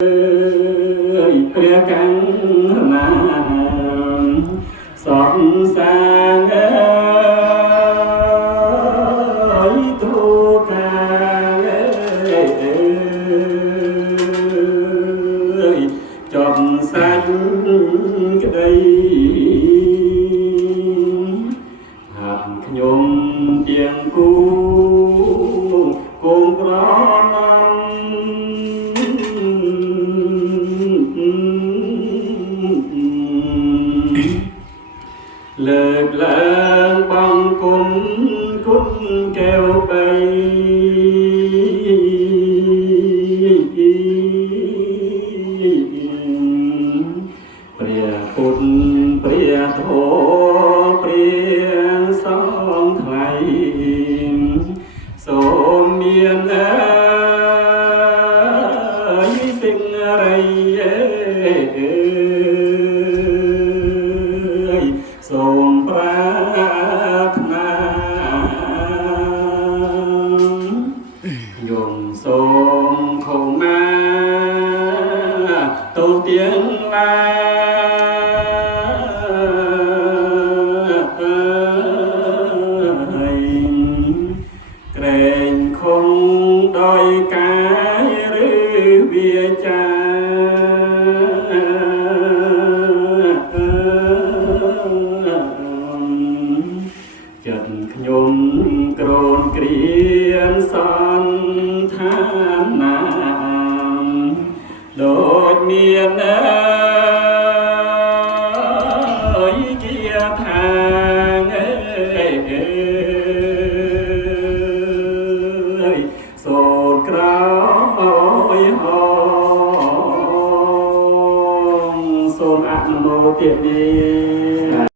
ព្រះកណ្ណាសពសាងទូកាចប់សាច់ក្តីហាត់ខ្ញុំទាំងគូគងប្រណលើកឡើងបង្គំគុណកែវបីព្រះពុទ្ធព្រះធម៌ព្រះសង្ឃថ្លៃសូមមានសេចក្តីសូមប្រាថ្នាយំសូមខុមាទូទាំងឡាយក្រែងខំដោយកាយឬវាចាចិត្តខ្ញុំក្រូនក្រៀមសន្តានណាដូចមានជាថាងសូនក្រោយហងសូមអនុមោទនា